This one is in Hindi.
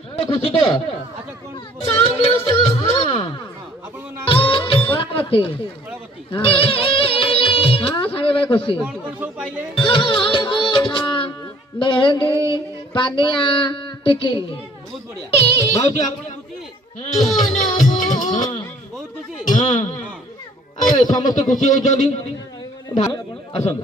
खुशी तो कलावती हाँ हाँ सारे भाई खुशी मेहंदी पानिया टिकी बहुत बढ़िया माउसी आप खुशी बहुत खुशी अरे समस्त खुशी होइछंदी आसन